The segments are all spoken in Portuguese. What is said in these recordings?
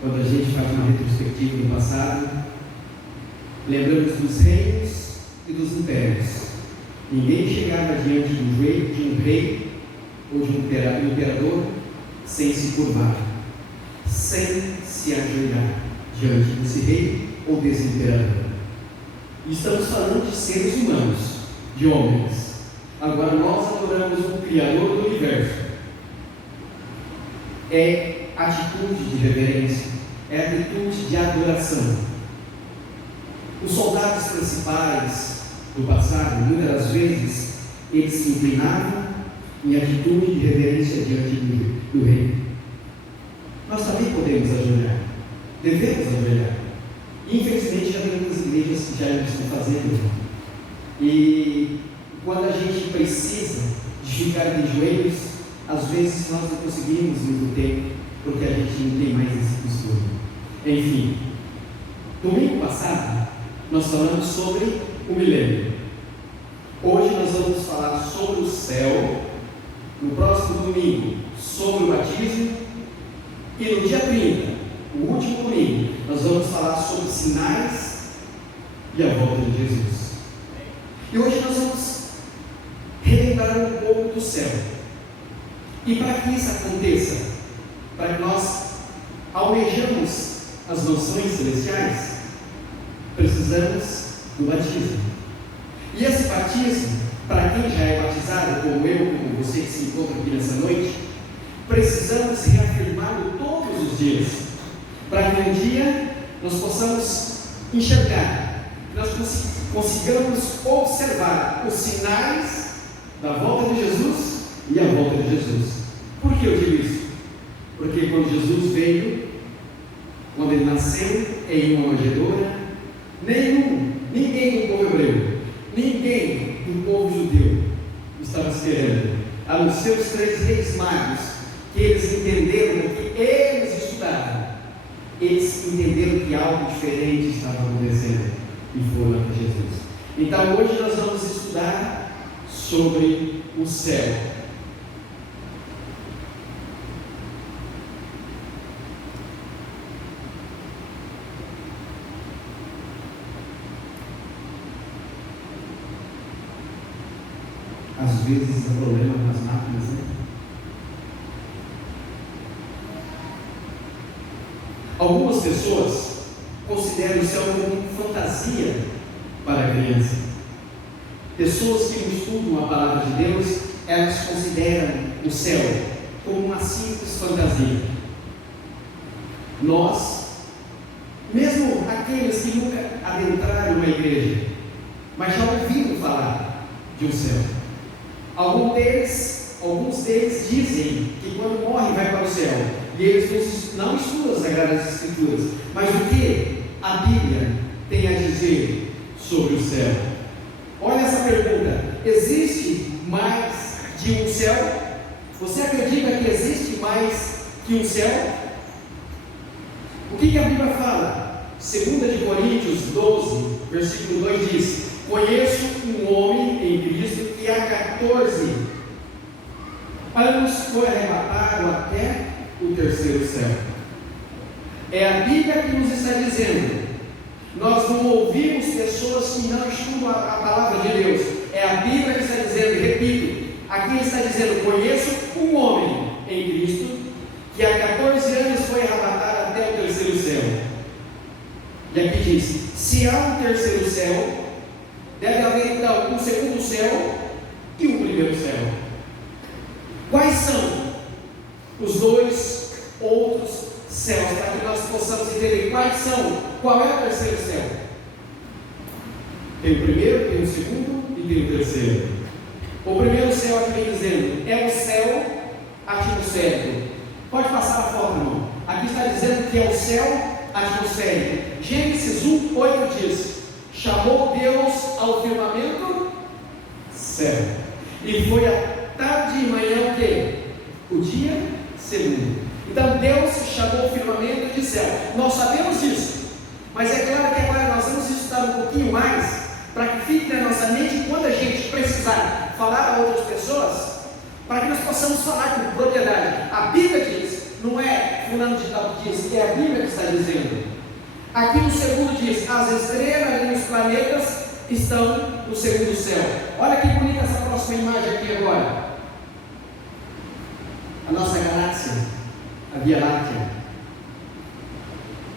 Quando a gente faz uma retrospectiva do passado, lembramos dos reinos e dos impérios. Ninguém chegava diante de um rei ou de um imperador sem se curvar, sem se ajoelhar diante desse rei ou desse imperador. Estamos falando de seres humanos, de homens. Agora nós adoramos o Criador do Universo. É atitude de reverência, é atitude de adoração. Os soldados principais do passado, muitas das vezes, eles se inclinavam em atitude de reverência diante do rei. Nós também podemos ajoelhar, devemos ajoelhar. Infelizmente, já tem muitas igrejas que já estão fazendo. E quando a gente precisa de ficar de joelhos, às vezes nós não conseguimos muito tempo, porque a gente não tem mais esse costume. Enfim, domingo passado, nós falamos sobre o milênio. Hoje nós vamos falar sobre o céu. No próximo domingo, sobre o batismo. E no dia 30, o último domingo, nós vamos falar sobre sinais e a volta de Jesus. E hoje nós vamos relembrar um pouco do céu. E para que isso aconteça, para que nós almejamos as noções celestiais, precisamos do batismo. E esse batismo, para quem já é batizado, como eu, como você que se encontra aqui nessa noite, precisamos reafirmá-lo todos os dias, para que um dia nós possamos enxergar, que nós consigamos observar os sinais da volta de Jesus e a volta de Jesus. Por que eu digo isso? Porque quando Jesus veio, quando ele nasceu em uma manjedoura, ninguém do povo hebreu, ninguém do povo judeu estava esperando, a não ser os 3 reis magos, que eles entenderam o que eles estudaram. Eles entenderam que algo diferente estava acontecendo e foram até Jesus. Então hoje nós vamos estudar sobre o céu. Às vezes há problema nas máquinas, né? Algumas pessoas consideram o céu como fantasia para a criança. Pessoas que não estudam a palavra de Deus, elas consideram o céu como uma simples fantasia. Nós, mesmo aqueles que nunca adentraram uma igreja, mas já ouviram falar de um céu, alguns deles dizem que quando morrem vai para o céu, e eles não estudam as Sagradas Escrituras, mas o que a Bíblia tem a dizer sobre o céu? Olha essa pergunta: existe mais de um céu? Você acredita que existe mais que um céu? O que a Bíblia fala? 2 Coríntios 12, versículo 2 diz: conheço um homem em Cristo que há 14 anos foi arrebatado até o 3º céu. É a Bíblia que nos está dizendo. Nós não ouvimos pessoas que não estudam a palavra de Deus. É a Bíblia que está dizendo, e repito, aqui está dizendo: conheço um homem em Cristo que há 14 anos foi arrebatado até o 3º céu. E aqui diz: se há um 3º céu, deve haver então um 2º céu e um 1º céu. Quais são os 2 outros céus, para que nós possamos entender qual é o 3º céu? Tem o primeiro, tem o segundo e tem o terceiro. O primeiro céu aqui vem dizendo, é o céu atmosférico. Pode passar a foto, irmão. Aqui está dizendo que é o céu atmosférico. Gênesis 1:8 diz: chamou Deus ao firmamento céu, e foi a tarde e manhã o quê? O dia segundo. Então Deus chamou o firmamento de céu. Nós sabemos disso, mas é claro que agora nós vamos estudar um pouquinho mais, para que fique na nossa mente, quando a gente precisar falar a outras pessoas, para que nós possamos falar com propriedade. A Bíblia diz não é fulano de tal que diz, é a Bíblia que está dizendo. Aqui no segundo diz, as estrelas e os planetas estão no segundo céu. Olha que bonita essa próxima imagem aqui agora. A nossa galáxia, a Via Láctea.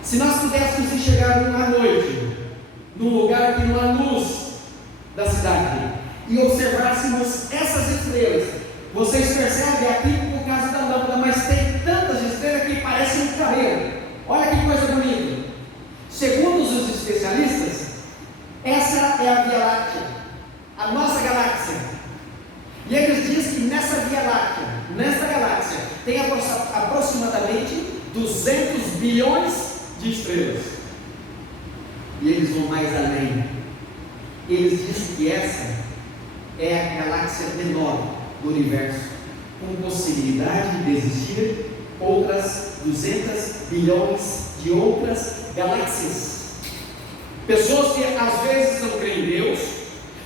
Se nós pudéssemos enxergar à noite, num lugar que não há luz da cidade, e observássemos essas estrelas, vocês percebem aqui por causa da lâmpada, mas tem tantas estrelas que parecem um cabelo. Olha que coisa bonita. Segundo os especialistas, essa é a Via Láctea, a nossa galáxia. E eles dizem que nessa Via Láctea, nesta galáxia, tem aproximadamente 200 bilhões de estrelas. E eles vão mais além. Eles dizem que essa é a galáxia menor do universo, com possibilidade de existir outras 200 bilhões de outras galáxias. Pessoas que às vezes não creem em Deus,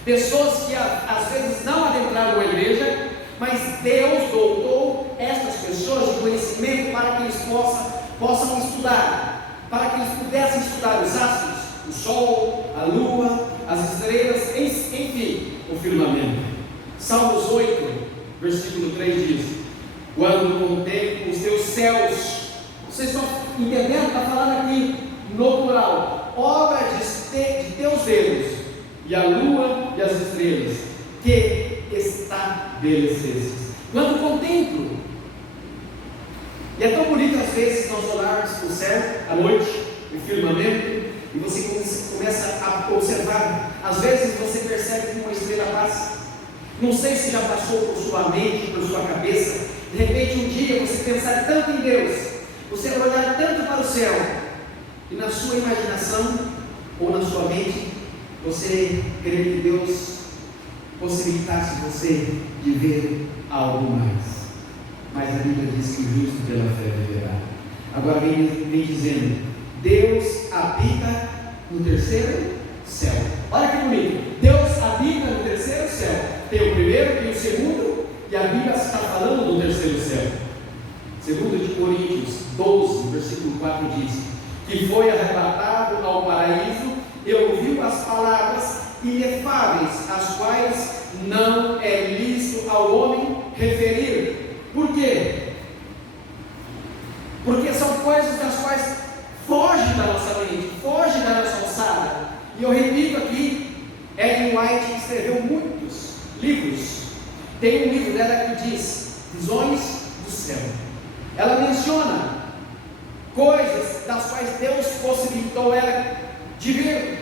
pessoas que às vezes não adentraram a igreja, mas Deus dotou estas pessoas de conhecimento para que eles possam estudar, para que eles pudessem estudar os astros, o sol, a lua, as estrelas, enfim, o firmamento. Salmos 8, versículo 3 diz: quando contemplo os teus céus, vocês estão entendendo? Está falando aqui no plural, obra de teus dedos, e a lua e as estrelas, que estabelecestes. Quando contemplo, e é tão bonito às vezes nós olharmos para o céu à noite, o firmamento, e você começa a observar. Às vezes você percebe que uma estrela passa. Não sei se já passou por sua mente, por sua cabeça. De repente um dia você pensar tanto em Deus, você olhar tanto para o céu, e na sua imaginação ou na sua mente você querer que Deus possibilitasse você de ver algo mais. Mas a Bíblia diz que o justo pela fé viverá. Agora vem dizendo: Deus habita no terceiro céu. Olha que bonito. Deus habita no terceiro céu. Tem o primeiro, tem o segundo, e a Bíblia está falando do terceiro céu. Segundo de Coríntios 12, versículo 4 diz: que foi arrebatado ao paraíso e ouviu as palavras inefáveis, as quais não é lícito ao homem referir. Por quê? Porque são coisas das quais foge da nossa mente, foge da nossa alçada. E eu repito aqui, Ellen White escreveu muitos livros. Tem um livro dela que diz Visões do Céu. Ela menciona coisas das quais Deus possibilitou ela de ver.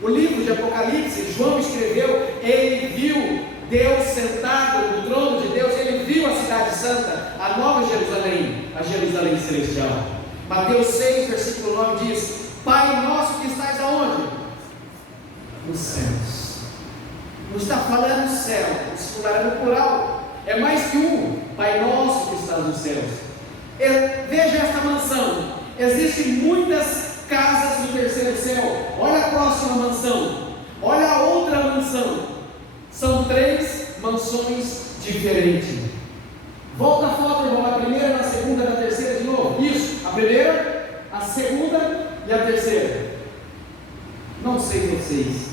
O livro de Apocalipse, João escreveu, ele viu Deus sentado no trono de Deus, ele viu a cidade santa, a nova Jerusalém, a Jerusalém celestial. Mateus 6, versículo 9 diz: Pai nosso que estás aonde? Nos céus. Não está falando céu, o singular é no plural, é mais que um. Pai nosso que estás nos céus. Veja esta mansão, existem muitas casas no terceiro céu. Olha a próxima mansão, olha a outra mansão. São 3 mansões diferentes. Volta a foto, irmão, a primeira, na segunda, na terceira de novo. Isso, a primeira, a segunda e a terceira. Não sei vocês,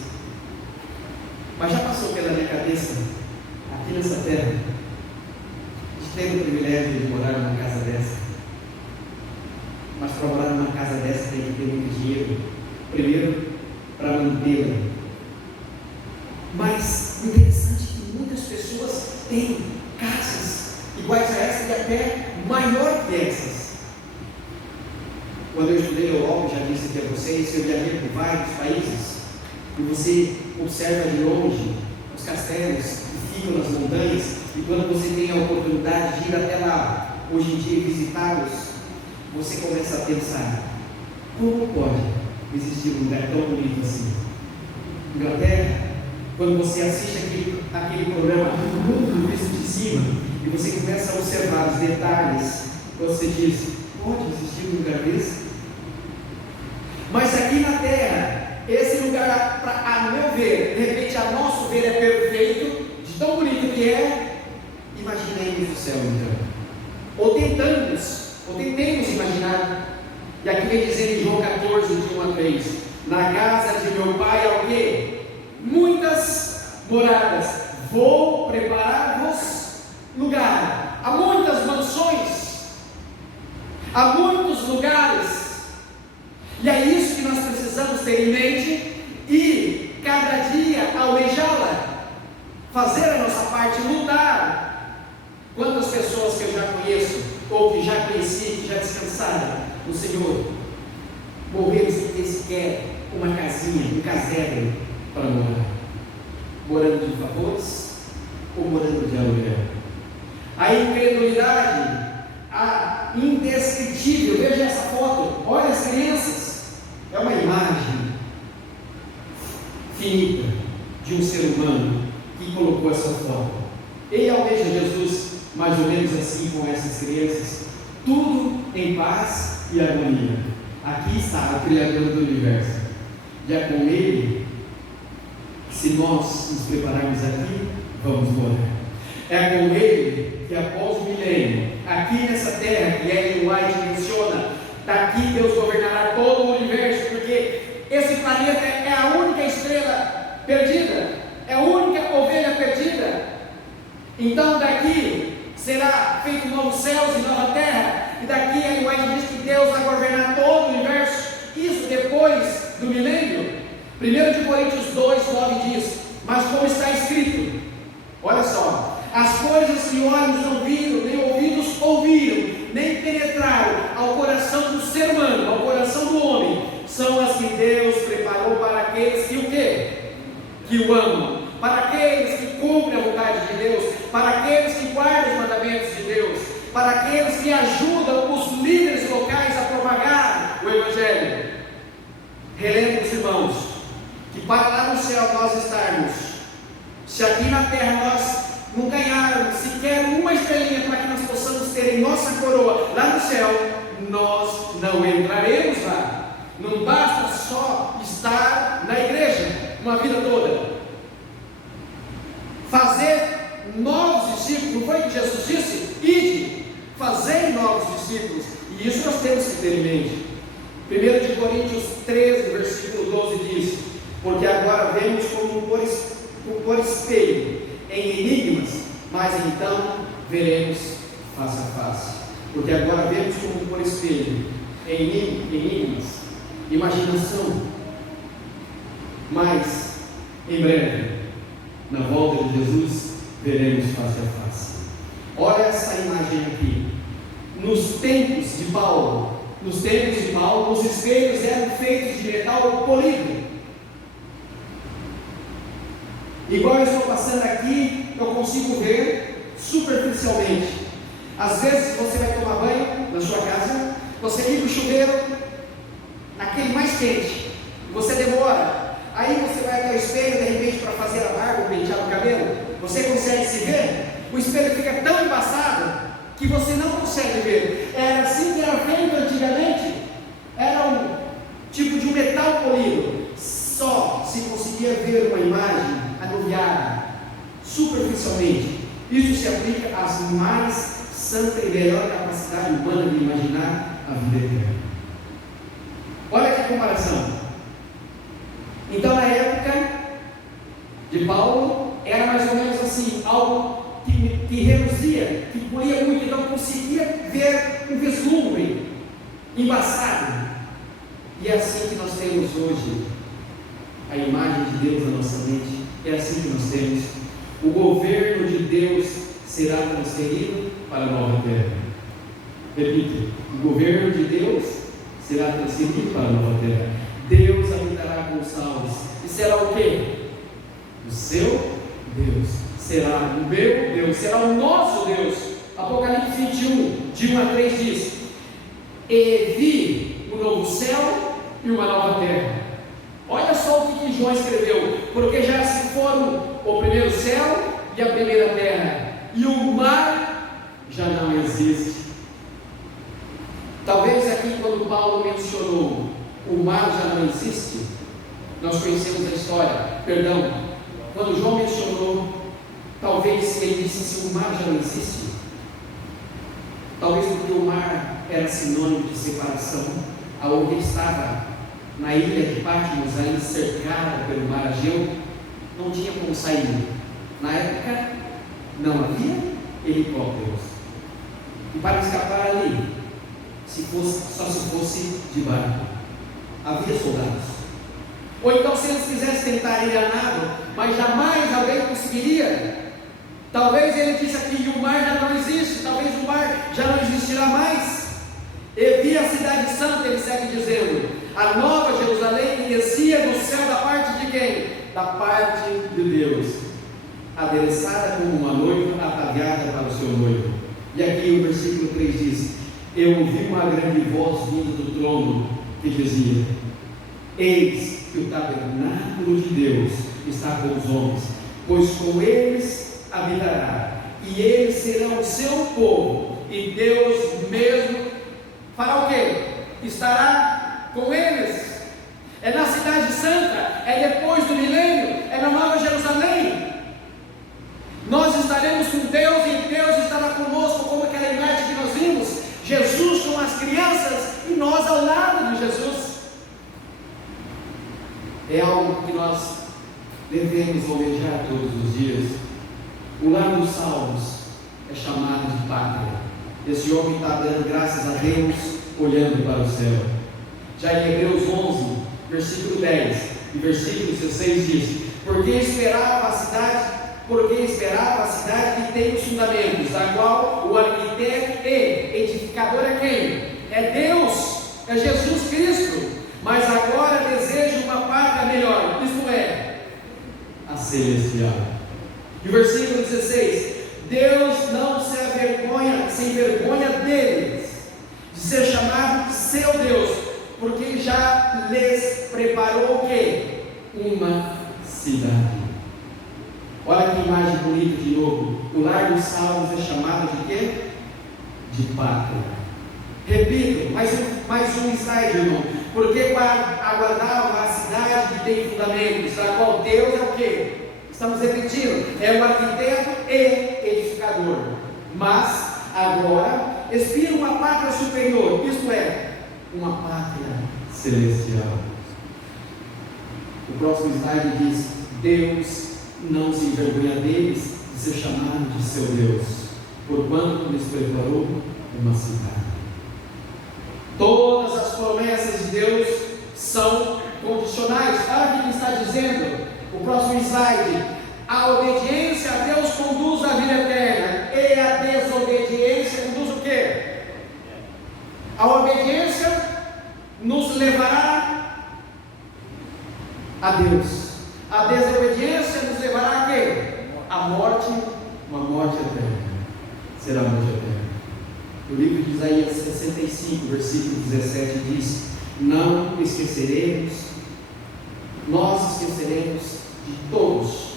mas já passou pela minha cabeça, aqui nessa terra, de ter o privilégio de morar numa casa dessa. Mas para morar numa casa dessa tem que ter muito dinheiro, primeiro para mantê-la. Mas o interessante é que muitas pessoas têm casas iguais a essa e até maior que essas. Quando eu estudei na Europa, já disse aqui a vocês, eu viajei por vários países e você observa de longe os castelos que ficam nas montanhas, e quando você tem a oportunidade de ir até lá, hoje em dia, visitá-los, você começa a pensar: como pode existir um lugar tão bonito assim? Inglaterra, quando você assiste aquele programa do mundo visto de cima, e você começa a observar os detalhes, você diz: pode existir um lugar desse? Mas aqui na terra, esse lugar, a meu ver, de repente a nosso ver, é perfeito, de tão bonito que é. Imaginemos o céu então, ou tentamos E aqui vem dizendo em João 14, de 1 a 3, na casa de meu pai há o quê? Muitas moradas, vou preparar-vos lugar. Há muitas mansões, há muitos lugares, e é isso que nós precisamos ter em mente e cada dia almejá-la, fazer a nossa parte, lutar. Quantas pessoas que eu já conheço, ou que já conheci, que já descansaram no Senhor, morreram sem ter sequer uma casinha, um casebre para morar, morando de favores ou morando de aluguel. A incredulidade, a indescritível, veja essa foto, olha as crianças, é uma imagem finita de um ser humano que colocou essa foto. Ele almeja Jesus mais ou menos assim com essas crianças, tudo em paz e harmonia. Aqui está o Criador do Universo, e é com Ele que, se nós nos prepararmos aqui, vamos morar. É com Ele que após o milênio, aqui nessa terra, que Ellen White menciona, daqui Deus governará todo o universo, porque esse planeta é a única estrela perdida, é a única ovelha perdida. Então daqui será feito novos céus e nova terra, e daqui Ellen White diz que Deus vai governar todo o universo, isso depois do milênio. 1 Coríntios 2, 9 diz, mas como está escrito, olha só, as coisas que olhos não viram, nem ouvidos ouviram, nem penetraram ao coração do ser humano, ao coração do homem, são as que Deus preparou para aqueles que o quê? Que o amam, para aqueles que cumprem a vontade de Deus, para aqueles que guardam os mandamentos de Deus, para aqueles que ajudam os líderes locais a propagar o Evangelho. Relembro os irmãos, que para lá no céu nós estarmos, se aqui na terra nós não ganharmos sequer uma estrelinha para que nós possamos ter em nossa coroa lá no céu, nós não entraremos lá. Não basta só estar na igreja uma vida toda, fazer novos discípulos. Não foi que Jesus disse? Ide, fazei novos discípulos, e isso nós temos que ter em mente. 1 Coríntios 13, versículo 12 diz, porque agora vemos como por espelho, em enigmas, mas então veremos face a face. Porque agora vemos como por espelho, em enigmas, imaginação, mas em breve, na volta de Jesus, veremos face a face. Olha essa imagem aqui. Nos tempos de Paulo, os espelhos eram feitos de metal polido. Igual eu estou passando aqui, eu consigo ver superficialmente. Às vezes você vai tomar banho na sua casa, você liga o chuveiro naquele mais quente, você demora, aí você vai até o espelho de repente para fazer a barba ou pentear o cabelo, você consegue se ver, o espelho fica tão embaçado que você não consegue ver. Era assim que era feito antigamente, era um tipo de um metal polido, só se conseguia ver uma imagem anuviada, superficialmente. Isso se aplica às mais santa e melhor capacidade humana de imaginar a vida eterna. Olha que comparação. Então, na época de Paulo, era mais ou menos assim, algo que reduzia, que polia muito, então conseguia ver um vislumbre embaçado. E é assim que nós temos hoje a imagem de Deus na nossa mente. É assim que nós temos. O governo de Deus será transferido para a nova terra. Repito, o governo de Deus será transferido para a nova terra. Deus habitará com os salvos. E será o quê? O seu Deus. Será o meu Deus. Será o nosso Deus. Apocalipse 21, de 1 a 3 diz: e vi um novo céu e uma nova terra. Olha só o que João escreveu, porque já se foram o primeiro céu e a primeira terra, e o mar já não existe. Talvez aqui, quando Paulo mencionou o mar já não existe, nós conhecemos a história, quando João mencionou, talvez ele disse assim: o mar já não existe. Talvez porque o mar era sinônimo de separação, aonde estava na ilha de Patmos, ali cercada pelo mar Egeu, não tinha como sair. Na época não havia helicópteros, e para escapar ali, só se fosse de barco. Havia soldados. Ou então, se eles quisessem tentar ir a nado, mas jamais alguém conseguiria. Talvez ele disse aqui: o mar já não existe, talvez o mar já não existirá mais. E via a cidade santa, ele segue dizendo, a nova Jerusalém que descia do céu da parte de quem? Da parte de Deus, adereçada como uma noiva ataviada para o seu noivo. E aqui o versículo 3 diz: eu ouvi uma grande voz vindo do trono que dizia: eis que o tabernáculo de Deus está com os homens, pois com eles habitará, e eles serão o seu povo, e Deus mesmo fará o quê? Estará com eles. É na cidade santa, é depois do milênio, é na Nova Jerusalém. Nós estaremos com Deus e Deus estará conosco, como aquela imagem que nós vimos, Jesus com as crianças e nós ao lado de Jesus. É algo que nós devemos almejar todos os dias. O lar dos salvos é chamado de pátria. Esse homem está dando graças a Deus, olhando para o céu. Já em Hebreus 11, versículo 10 e versículo 16 diz: porque esperava a cidade que tem os fundamentos, da qual o arquiteto e edificador é quem? É Deus, é Jesus Cristo. Mas agora deseja uma pátria melhor, isto é, a celestial. E o versículo 16: Deus não se avergonha, sem vergonha deles, de ser chamado seu Deus, porque já lhes preparou o quê? Uma cidade. Olha que imagem bonita de novo. O lar dos salvos é chamado de quê? De pátria. Repito, mais um slide, irmão. Porque aguardavam a cidade que tem fundamentos, da qual Deus é o quê? Estamos repetindo, é o arquiteto e edificador. Mas agora expira uma pátria superior, isto é, uma pátria celestial. O próximo slide diz: Deus não se envergonha deles de ser chamado de seu Deus, porquanto lhes preparou uma cidade. Todas as promessas de Deus são condicionais. Olha o que está dizendo o próximo slide: a obediência a Deus conduz à vida eterna, e a desobediência conduz o quê? A obediência nos levará a Deus, a desobediência nos levará a quê? A morte, uma morte eterna. Será a morte eterna. O livro de Isaías 65, versículo 17 diz: não esqueceremos, nós esqueceremos de todos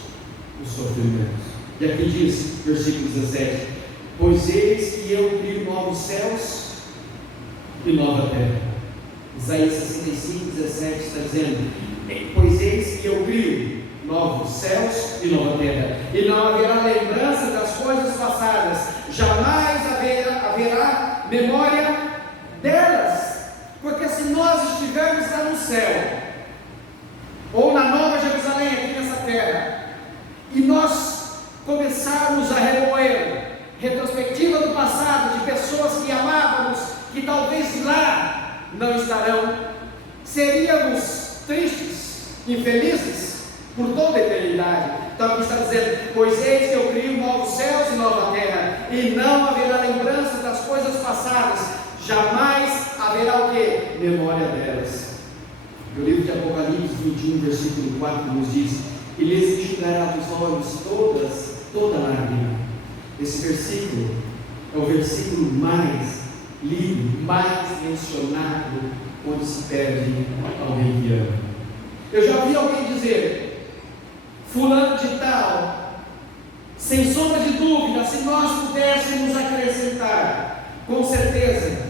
os sofrimentos. E aqui diz, versículo 17: pois eis que eu crio novos céus e nova terra. Isaías 65, 17 está dizendo: pois eis que eu crio novos céus e nova terra, e não haverá lembrança das coisas passadas, jamais haverá memória delas. Porque se nós estivermos lá no céu, ou na Nova Jerusalém, aqui nessa terra, e nós começarmos a remoer retrospectiva do passado, de pessoas que amávamos, que talvez lá não estarão, seríamos tristes, infelizes por toda a eternidade. Então aqui está dizendo: pois eis que eu crio novos céus e nova terra, e não haverá lembrança das coisas passadas, jamais haverá o que? Memória delas. No livro de Apocalipse 21, versículo 4 nos diz: e lhes enxugará dos olhos toda lágrima. Esse versículo é o versículo mais lido, mais mencionado, onde se perde alguém que ama. Eu já ouvi alguém dizer: fulano de tal, sem sombra de dúvida, se nós pudéssemos acrescentar, com certeza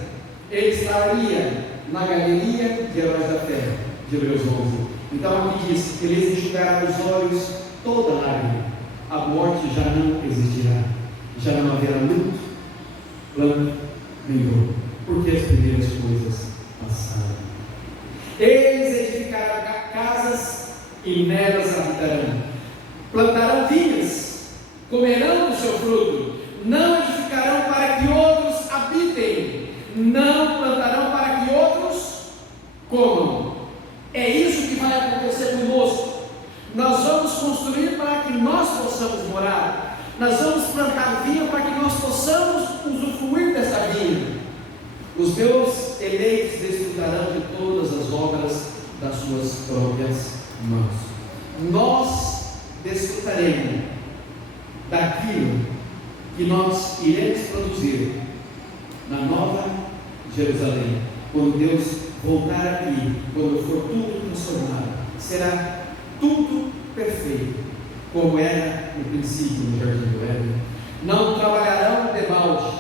ele estaria na galeria de heróis da fé, de Hebreus 11. Então aqui diz: eles enxugarão os olhos toda lágrima, a morte já não existirá, já não haverá luto, plano nem dor, porque as primeiras coisas passaram. Eles edificarão casas e nelas habitarão. Plantarão vinhas, comerão do seu fruto. Não edificarão para que outros habitem, não plantarão para que outros comam. É isso que vai acontecer conosco. Nós vamos construir para que nós possamos morar. Nós vamos plantar vinha para que nós possamos usufruir dessa vinha. Os meus eleitos desfrutarão de todas as obras das suas próprias mãos. Nós desfrutaremos daquilo que nós iremos produzir na Nova Jerusalém, quando Deus voltar aqui, quando for tudo transformado, será tudo perfeito, como era no princípio no Jardim do Éden. Não trabalharão de balde,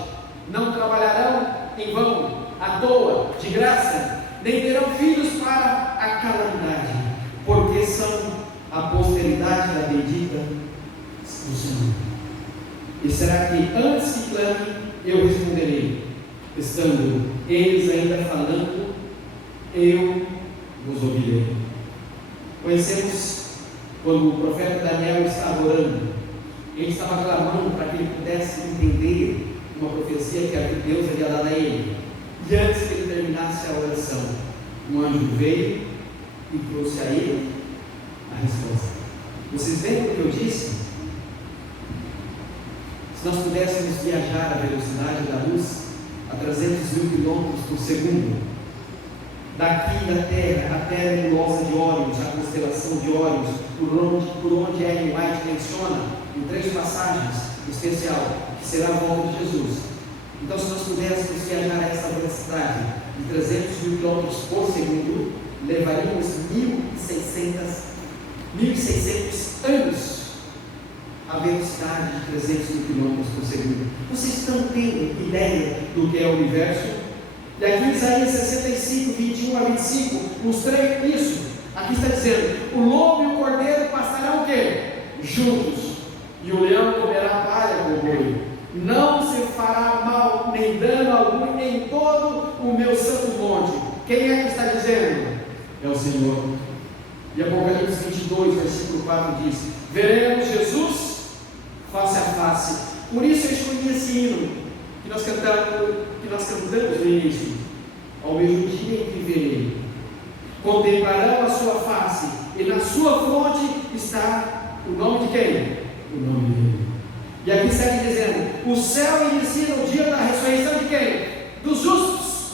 não trabalharão em vão, à toa, de graça, nem terão filhos para a calamidade, porque são a posteridade da bendita do Senhor. E será que antes que clame, eu responderei, estando eles ainda falando, eu vos ouvirei. Conhecemos quando o profeta Daniel estava orando, ele estava clamando para que ele pudesse entender uma profecia que Deus havia dado a ele. E antes que ele terminasse a oração, um anjo veio e trouxe a ele a resposta. Vocês veem o que eu disse? Se nós pudéssemos viajar à velocidade da luz a 300.000 km por segundo, daqui da Terra até a nebulosa de Órion, a constelação de Órion, por onde Ellen White menciona em 3 passagens especial, que será a volta de Jesus. Então, se nós pudéssemos viajar a essa velocidade de 300.000 km por segundo, levaríamos 1.600 anos a velocidade de 300.000 km por segundo. Vocês estão tendo ideia do que é o universo? E aqui em Isaías 65, 21 a 25, mostrei isso. Aqui está dizendo: o lobo e o cordeiro passarão o quê? Juntos, e o leão comerá palha com o boi. Não se fará mal nem dano algum em todo o meu santo monte. Quem é que está dizendo? É o Senhor. E Apocalipse 22, versículo 4 diz: veremos Jesus face a face. Por isso eu escolhi esse hino que nós cantamos no início. Ao mesmo dia em que verei, contemplarão a sua face, e na sua fronte está o nome de quem? O nome dele. E aqui segue dizendo: o céu inicia o dia da ressurreição de quem? Dos justos.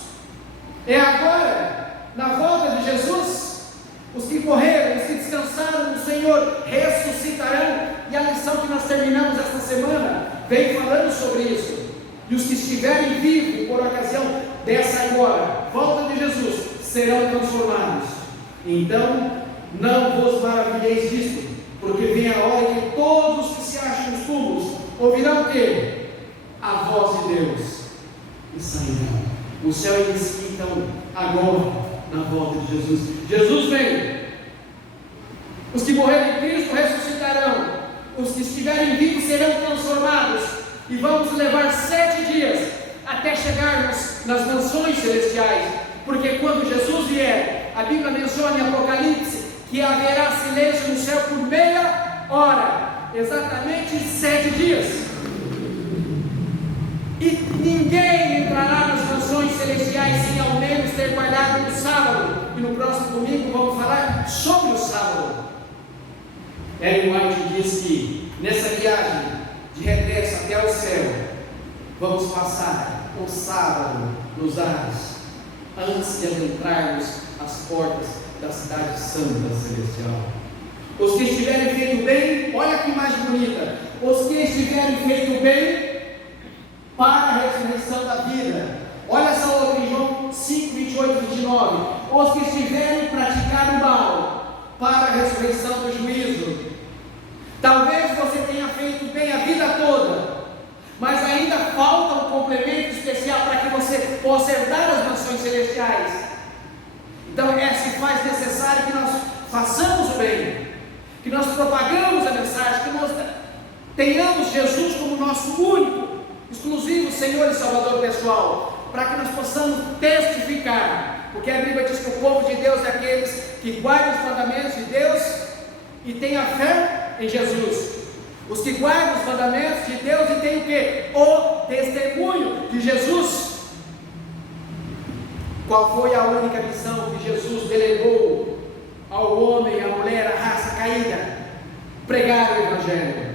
É agora, na volta de Jesus, os que morreram, os que descansaram no Senhor ressuscitarão. E a lição que nós terminamos esta semana vem falando sobre isso. E os que estiverem vivos por ocasião dessa agora volta de Jesus serão transformados. Então não vos maravilheis disto, porque vem a hora em que todos os que se acham nos túmulos ouvirão o quê? A voz de Deus e sairão. O céu inicia então agora na volta de Jesus. Jesus vem. Os que morrerem em Cristo ressuscitarão. Os que estiverem vivos serão transformados. E vamos levar 7 dias até chegarmos nas mansões celestiais. Porque quando Jesus vier, a Bíblia menciona em Apocalipse que haverá silêncio no céu por meia hora, exatamente 7 dias. E ninguém entrará nas mansões celestiais sem ao menos ter guardado o sábado. E no próximo domingo vamos falar sobre o sábado. Ellen White diz que nessa viagem de regresso até o céu, vamos passar o sábado nos ares, antes de adentrarmos as portas da cidade santa celestial. Os que estiverem feito bem, olha que imagem bonita, os que estiverem feito bem para a ressurreição da vida. Olha essa outra em João 5, 28 e 29. Os que estiverem praticando o mal para a ressurreição do juízo. Talvez você tenha feito bem a vida toda, mas ainda falta um complemento especial para que você possa herdar as mansões celestiais. Então se faz necessário que nós façamos o bem, que nós propagamos a mensagem, que nós tenhamos Jesus como nosso único, exclusivo Senhor e Salvador pessoal, para que nós possamos testificar, porque a Bíblia diz que o povo de Deus é aqueles que guardam os mandamentos de Deus e têm a fé em Jesus. Os que guardam os mandamentos de Deus e têm o quê? O testemunho de Jesus. Qual foi a única missão que Jesus delegou ao homem, à mulher, à raça caída? Pregar o Evangelho.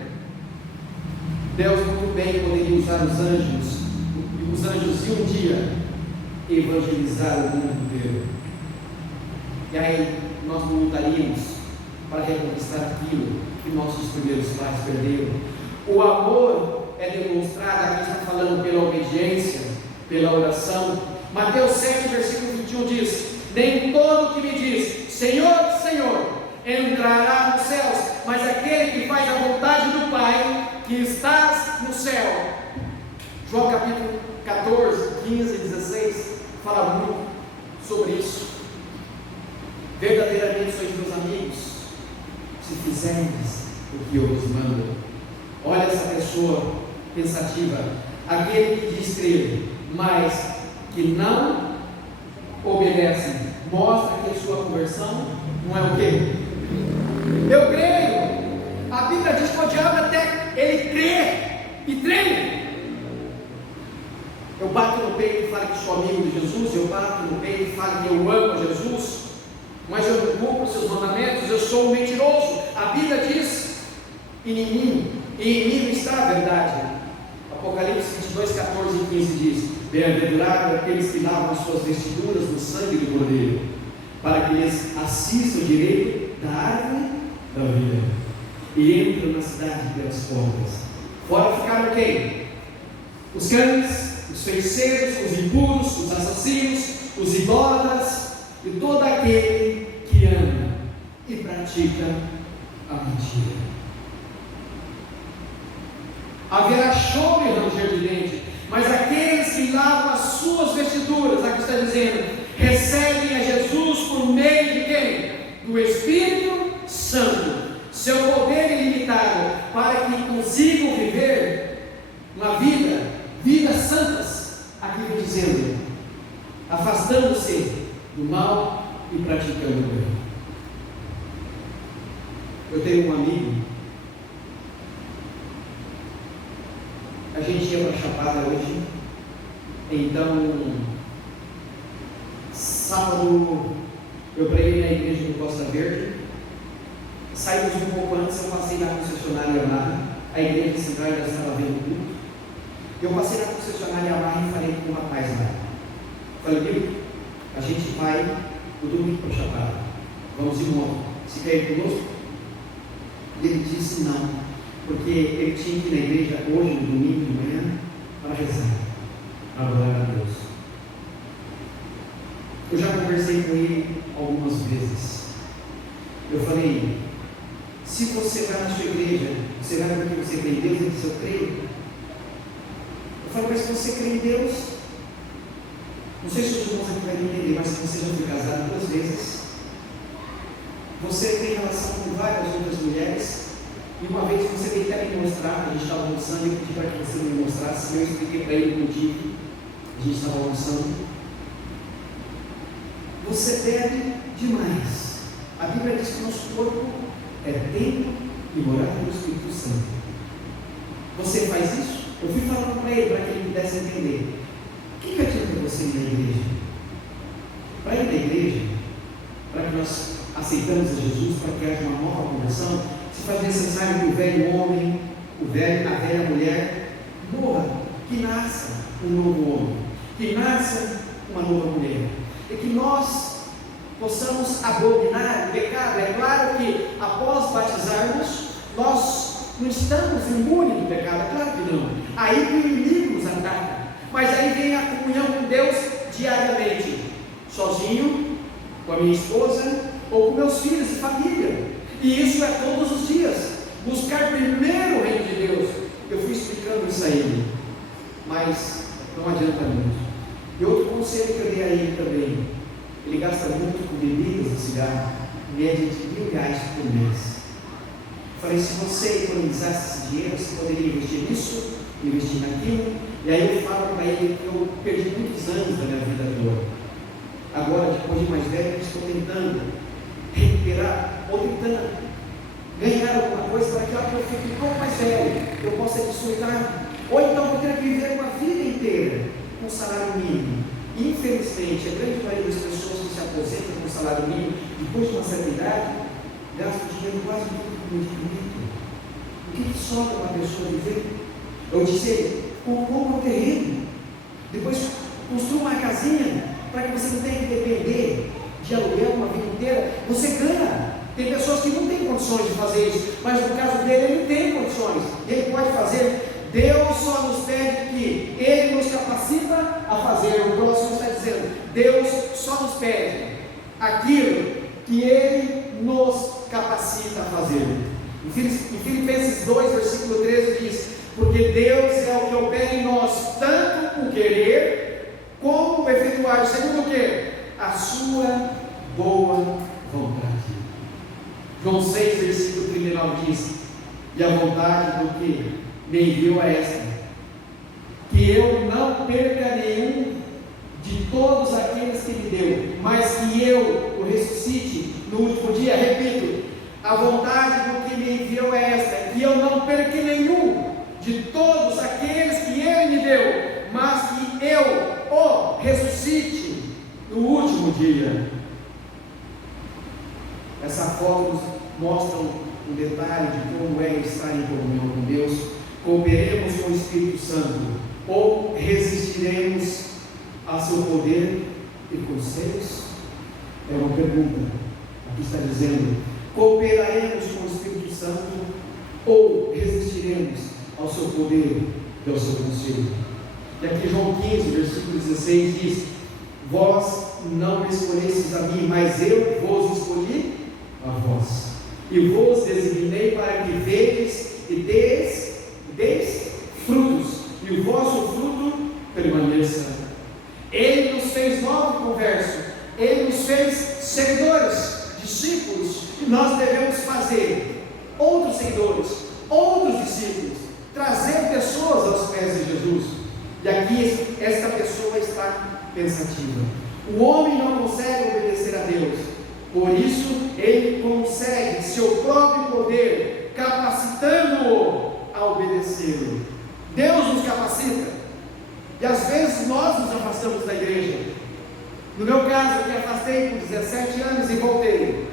Deus muito bem poderia usar os anjos de um dia evangelizar o mundo inteiro. E aí nós não lutaríamos para reconquistar aquilo que nossos primeiros pais perderam. O amor é demonstrado, aqui está falando pela obediência, pela oração. Mateus 7, versículo 21 diz: nem todo que me diz Senhor, Senhor, entrará nos céus, mas aquele que faz a vontade do Pai que estás no céu. João capítulo 14, 15 e 16 fala muito sobre isso. Verdadeiramente sois meus amigos, se fizerdes o que eu vos mando. Olha essa pessoa pensativa, aquele que diz crer, mas que não obedece, mostra que a sua conversão não é o quê? Eu creio. A Bíblia diz que o diabo até ele crê e treme. Eu bato no peito e falo que sou amigo de Jesus, eu bato no peito e falo que eu amo Jesus, mas eu não cumpro os seus mandamentos, eu sou um mentiroso. A Bíblia diz: e em mim não está a verdade. Apocalipse 22, 14 e 15 diz: bem-aventurados aqueles que lavam as suas vestiduras no sangue do Cordeiro, para que eles assistam direito da árvore da vida e entram na cidade pelas portas. Fora ficaram quem? Os cães, os feiticeiros, os impuros, os assassinos, os idólatras e todo aquele que ama e pratica a mentira. Haverá choro e ranger de dente, mas aqueles que lavam as suas vestiduras, aqui está dizendo, recebem a Jesus por meio de quem? Do Espírito Santo. Seu poder ilimitado, para que consigam viver uma vidas santas, aqui vem dizendo, afastando-se do mal e praticando o bem. Eu tenho um amigo, a gente ia para a Chapada hoje, então, sábado, eu preguei na igreja do Costa Verde, saímos um pouco antes, eu passei na concessionária lá, a igreja central já estava vendo tudo, eu passei na concessionária lá e falei com o rapaz lá, falei, viu, a gente vai no domingo para o Chapada, vamos em moto, se quer ir conosco? Ele disse não, porque ele tinha que ir na igreja hoje, no domingo de manhã, para rezar, para adorar a Deus. Eu já conversei com ele algumas vezes. Eu falei, se você vai na sua igreja, você vai porque você crê em Deus, ele disse, eu creio. Eu falei, mas se você crê em Deus, não sei se os irmãos aqui vão entender, mas se você já foi casado 2 vezes, você tem relação com várias outras mulheres, e uma vez você veio até me mostrar, a gente estava almoçando, e eu pedi para que você me mostrasse, eu expliquei para ele contigo, a gente estava almoçando. Você bebe demais. A Bíblia diz que nosso corpo é templo e morada do Espírito Santo. Você faz isso? Eu fui falando para ele, para que ele pudesse entender. O que adianta você ir na igreja? Para ir na igreja, para que nós aceitamos a Jesus, para que haja uma nova conversão, se faz necessário que o velho homem, a velha mulher, morra, que nasça um novo homem, que nasça uma nova mulher, e que nós possamos abominar o pecado. É claro que após batizarmos, nós não estamos imunes do pecado, é claro que não. Aí o inimigo nos ataca, mas aí vem a comunhão com Deus diariamente, sozinho, com a minha esposa, ou com meus filhos e família, e isso é todos os dias, buscar primeiro o reino de Deus. Eu fui explicando isso a ele, mas não adianta muito. E outro conselho que eu dei a ele também, ele gasta muito com bebidas e cigarro, média de R$1.000 por mês. Falei, se você economizasse esse dinheiro, você poderia investir nisso, investir naquilo. E aí eu falo para ele que eu perdi muitos anos da minha vida toda. agora, depois de mais velho, eu estou tentando recuperar, ou tentando ganhar alguma coisa para que a hora que eu fique um pouco mais velho, eu possa desfrutar. Ou então eu tenho que viver uma vida inteira com salário mínimo. Infelizmente, a grande maioria das pessoas que se aposentam com salário mínimo, depois de uma certa idade, gastam dinheiro quase tudo com medicamento. O que sobra para uma pessoa viver? Eu disse, compra um terreno, depois construa uma casinha, para que você não tenha que depender de aluguel uma vida inteira. Você ganha. Tem pessoas que não têm condições de fazer isso, mas no caso dele, ele tem condições, ele pode fazer. Deus só nos pede que Ele nos capacita a fazer. O próximo está dizendo, Deus só nos pede aquilo que Ele nos capacita a fazer. Em Filipenses 2, versículo 13 diz, porque Deus é o que opera em nós, tanto o querer, como o efetuar, segundo o que? A sua boa vontade. João 6, versículo 39 diz, e a vontade do que me enviou a esta, que eu não perca nenhum de todos aqueles que me deu, mas que eu o ressuscite no último dia. Repito, a vontade do que me enviou é esta, que eu não perca nenhum de todos aqueles que Ele me deu, mas que eu o ressuscite no último dia. Essa foto nos mostra um detalhe de como é estar em comunhão com Deus. Cooperemos com o Espírito Santo ou resistiremos a seu poder e conselhos? É uma pergunta. Aqui está dizendo, cooperaremos com o Espírito Santo ou resistiremos ao seu poder e ao seu conselho? E aqui João 15, versículo 16 diz, vós não me escolhestes a mim, mas eu vos escolhi a vós, e vos designei para que vedes e deis frutos, e o vosso fruto permaneça. Ele nos fez novo converso, Ele nos fez seguidores, discípulos, e nós devemos fazer outros seguidores, outros discípulos, trazer pessoas aos pés de Jesus. E aqui esta pessoa está pensativa. O homem não consegue obedecer a Deus, por isso ele consegue seu próprio poder, capacitando-o a obedecê-lo. Deus nos capacita, e às vezes nós nos afastamos da igreja. No meu caso, eu me afastei com 17 anos e voltei.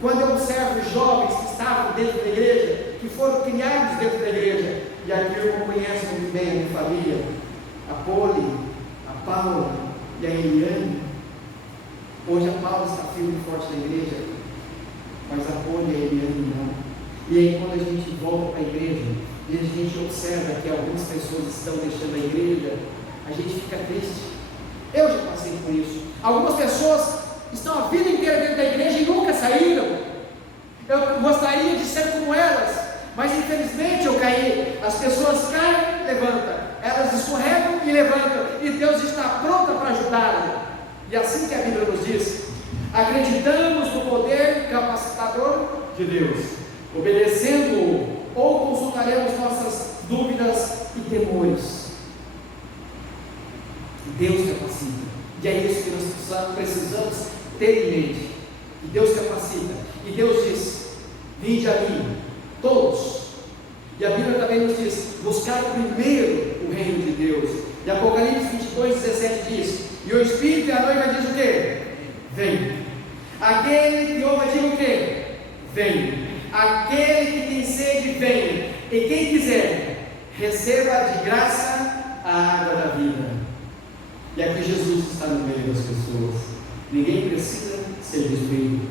Quando eu observo os jovens que estavam dentro da igreja, que foram criados dentro da igreja, e aqui eu conheço muito bem a minha família, a Poli, a Paula e a Eliane. Hoje a Paula está firme e forte na igreja, mas a Poli e a Eliane não. E aí quando a gente volta para a igreja, e a gente observa que algumas pessoas estão deixando a igreja, a gente fica triste. Eu já passei por isso. Algumas pessoas estão a vida inteira dentro da igreja e nunca saíram. Eu gostaria de ser como elas, mas infelizmente eu caí. As pessoas caem e levantam, elas escorregam e levantam, e Deus está pronto para ajudá-las. E assim que a Bíblia nos diz, acreditamos no poder capacitador de Deus, obedecendo-o, ou consultaremos nossas dúvidas e temores. Deus capacita, e é isso que nós precisamos ter em mente, que Deus capacita, e Deus diz, vinde a mim, todos, e a Bíblia também nos diz, buscar primeiro o reino de Deus, e Apocalipse 22, 17 diz, e o Espírito e a noiva diz o quê? Vem. Aquele que ouve diz o quê? Vem. Aquele que tem sede, venha. E quem quiser, receba de graça a água da vida. E aqui Jesus está no meio das pessoas. Ninguém precisa ser destruído.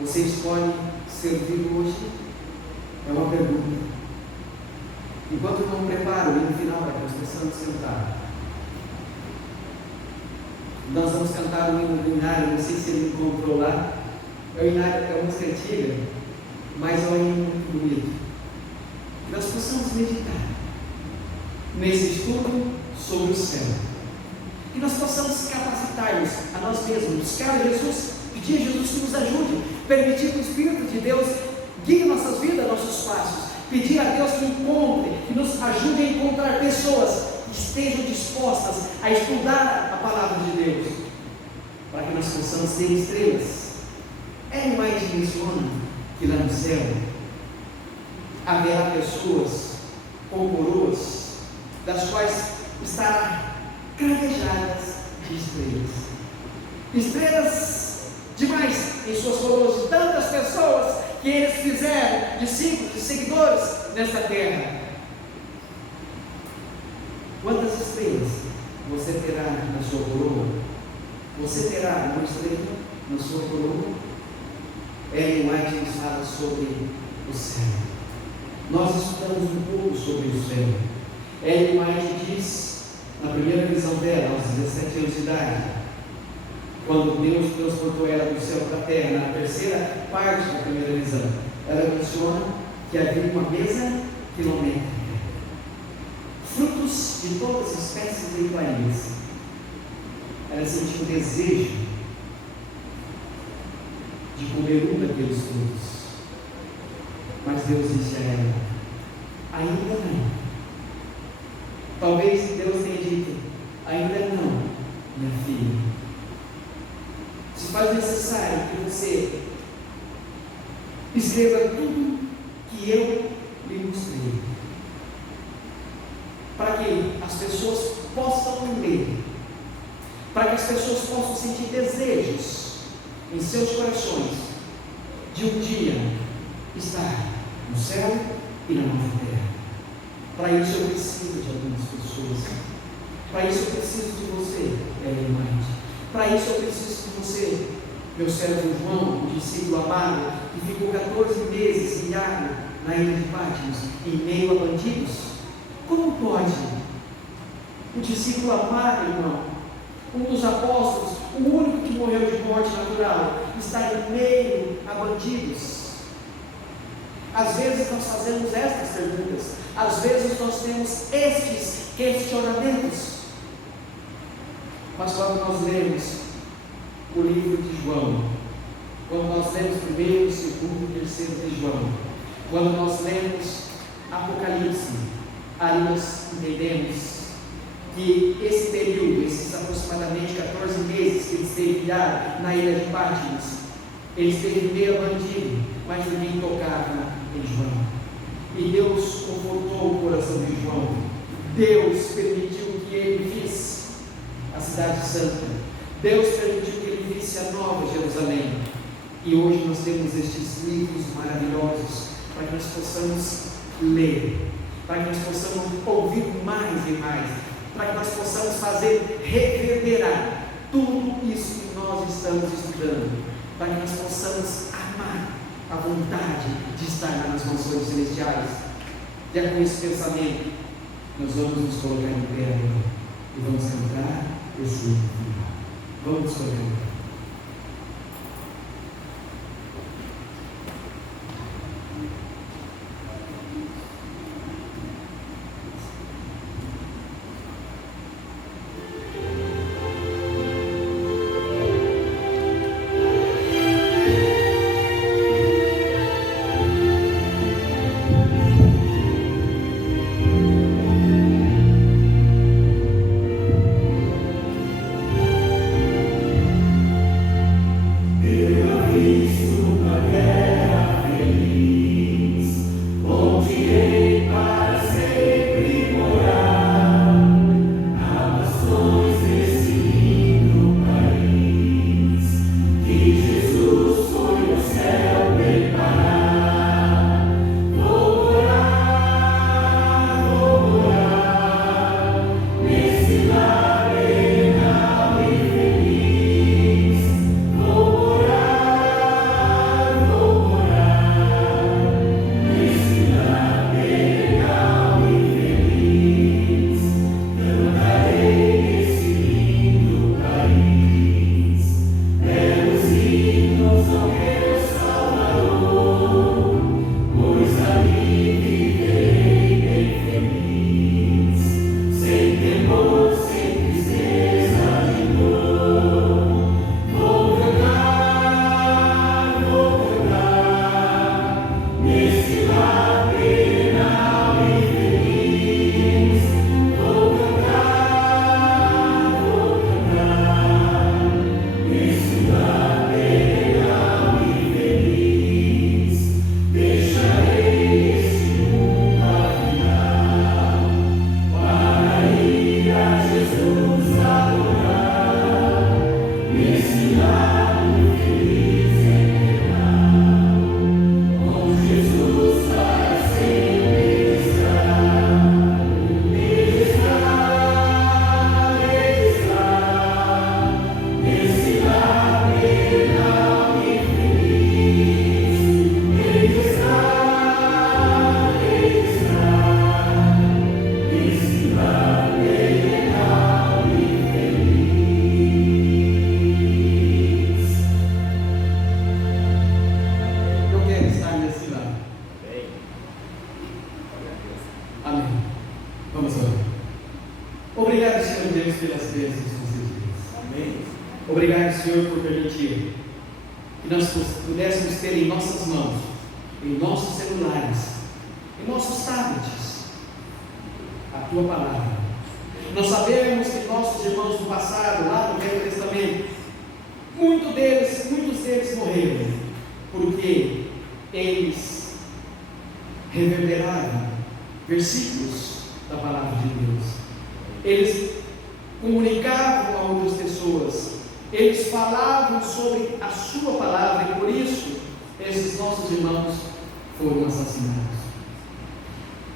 Você escolhe servir hoje? É uma pergunta. Enquanto eu não preparo o hino final para que nós possamos cantar, nós vamos cantar o hino do Inário. Não sei se ele encontrou lá. O Inário é uma música antiga, mas é um hino muito bonito. Que nós possamos meditar nesse estudo sobre o céu. Que nós possamos capacitar-nos a nós mesmos, buscar a Jesus, pedir a Jesus que nos ajude, permitir que o Espírito de Deus guie nossas vidas, nossos passos, pedir a Deus que encontre, que nos ajude a encontrar pessoas que estejam dispostas a estudar a palavra de Deus. para que nós possamos ser estrelas. Ellen White menciona que lá no céu haverá pessoas com coroas, das quais estarão cravejadas de estrelas. Estrelas demais em suas coroas, de tantas pessoas que eles fizeram discípulos e seguidores nessa terra. Quantas estrelas você terá na sua coroa? Você terá uma estrela na sua coroa? Ellen White nos fala sobre o céu. Nós estudamos um pouco sobre o céu. Ellen White diz, na primeira visão dela, aos 17 anos de idade, quando Deus transportou ela do céu para a terra, na terceira parte da primeira visão, ela menciona que havia uma mesa quilométrica, frutos de todas as espécies e iguarias. Ela sentiu um desejo de comer um daqueles frutos, mas Deus disse a ela: ainda não. Talvez Deus tenha dito: ainda não, minha filha. Se faz necessário que você escreva tudo que eu lhe mostrei, para que as pessoas possam ler, para que as pessoas possam sentir desejos em seus corações de um dia estar no céu e na nova terra. Para isso eu preciso de algumas pessoas. Para isso eu preciso de você, Ellen White. Para isso eu preciso de você, meu servo João, o discípulo amado, que ficou 14 meses ilhado na ilha de Patmos, em meio a bandidos. Como pode o discípulo amado, irmão, um dos apóstolos, o único que morreu de morte natural, estar em meio a bandidos? Às vezes nós fazemos estas perguntas, às vezes nós temos estes questionamentos, mas quando nós lemos o livro de João, quando nós lemos 1º, 2º e 3º de João, quando nós lemos Apocalipse, aí nós entendemos que esse período, esses aproximadamente 14 meses que ele esteve lá na ilha de Patmos, ele esteve meio bandido, mas ninguém tocava em João. E Deus confortou o coração de João. Deus permitiu que ele visse a cidade santa. Deus permitiu que ele visse a nova Jerusalém. E hoje nós temos estes livros maravilhosos para que nós possamos ler, para que nós possamos ouvir mais e mais, para que nós possamos fazer reverberar tudo isso que nós estamos estudando, para que nós possamos amar a vontade de estar nas mansões celestiais. E é com esse pensamento nós vamos nos colocar em pé agora e vamos cantar esse hino final. Vamos nos colocar em pé. que nós pudéssemos ter em nossas mãos, em nossos celulares, em nossos tablets, a Tua Palavra. Nós sabemos que nossos irmãos do passado, lá no Velho Testamento, muitos deles morreram, porque eles reverberaram versículos da Palavra de Deus. Eles comunicavam a outras pessoas, eles falavam sobre a Sua Palavra, e por isso esses nossos irmãos foram assassinados.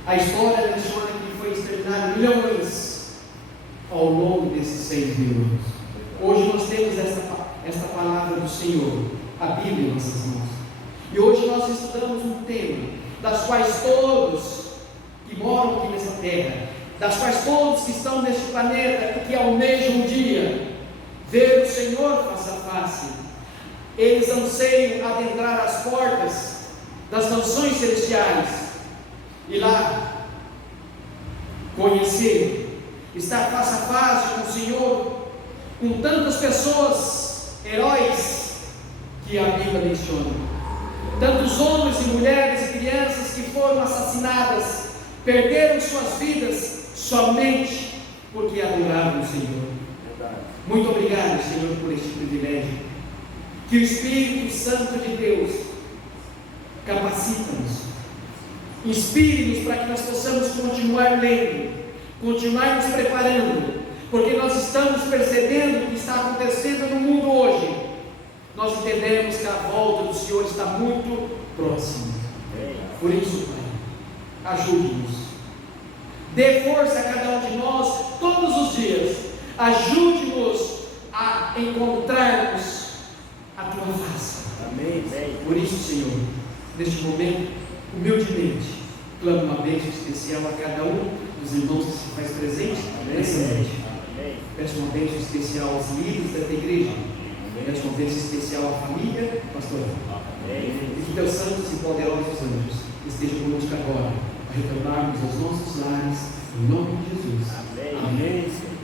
A história menciona que foi exterminado milhões ao longo desses 6.000 anos. Hoje nós temos esta palavra do Senhor, a Bíblia em nossas mãos. E hoje nós estudamos um tema, das quais todos que moram aqui nessa terra, das quais todos que estão neste planeta, que almejam um dia ver o Senhor face a face, eles anseiam adentrar as portas das mansões celestiais e lá conhecer, estar face a face com o Senhor, com tantas pessoas, heróis que a Bíblia menciona, tantos homens e mulheres e crianças que foram assassinadas, perderam suas vidas somente porque adoravam o Senhor. Muito obrigado, Senhor, por este privilégio. Que o Espírito Santo de Deus capacita-nos, inspire-nos para que nós possamos continuar lendo, continuar nos preparando, porque nós estamos percebendo o que está acontecendo no mundo hoje. Nós entendemos que a volta do Senhor está muito próxima. Por isso, Pai, ajude-nos, dê força a cada um de nós todos os dias, ajude-nos a encontrarmos a Tua face. Amém. Por isso, Senhor, neste momento, humildemente, clamo uma bênção especial a cada um dos irmãos que se faz presente nessa noite. Peço uma bênção especial aos líderes desta igreja. Peço uma bênção especial à família pastoral. E que Teus santos e poderosos anjos estejam conosco agora, para retornarmos aos nossos lares, em nome de Jesus. Amém.